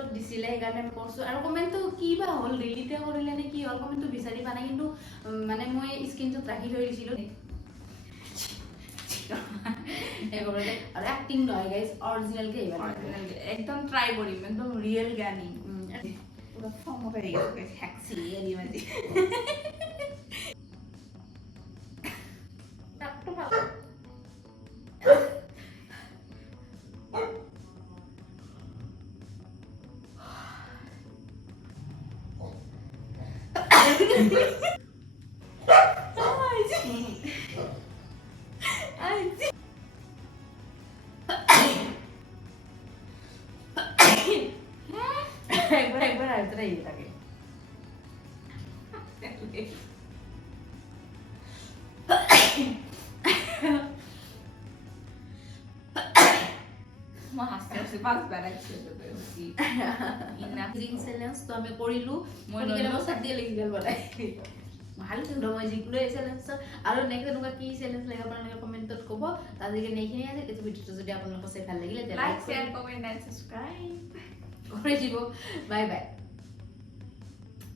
কমেন্টত দিছিলে সেইকাৰণে মই কৰিছোঁ আৰু কমেন্টটো কি বা হ'ল ডিলিটে কৰিলে নে কি হ'ল কমেন্টটো বিচাৰি পোৱা নাই কিন্তু মানে মই স্ক্ৰীনশ্বট ৰাখি থৈ দিছিলোঁ আৰু এক্টিং নহয় গাইজ অৰিজিনেলকে এইবাৰ একদম ট্ৰাই কৰিম একদম ৰিয়েল গানি পুৰা ফৰ্মত আহি গৈছে হেক্সি এৰি মাজি একবার আরেকটা ইয়ে থাকে মই হাসতে হাসতে পাঁচবার একসাথে বলছি ইনাফিং চ্যালেঞ্জ তো আমি করিলু মই কেনেকৈ সাত দিয়ে লাগি গেল বলাই ভাল কিন্তু মই যিকোনো এই চ্যালেঞ্জ আৰু নেক্সট এনেকুৱা কি চ্যালেঞ্জ লাগে আপোনালোকে কমেন্টত ক'ব আজিকে নেখিনি আছে এই ভিডিওটো যদি আপোনালোকৰ চাই ভাল লাগিলে like share comment and subscribe কৰি দিব বাই বাই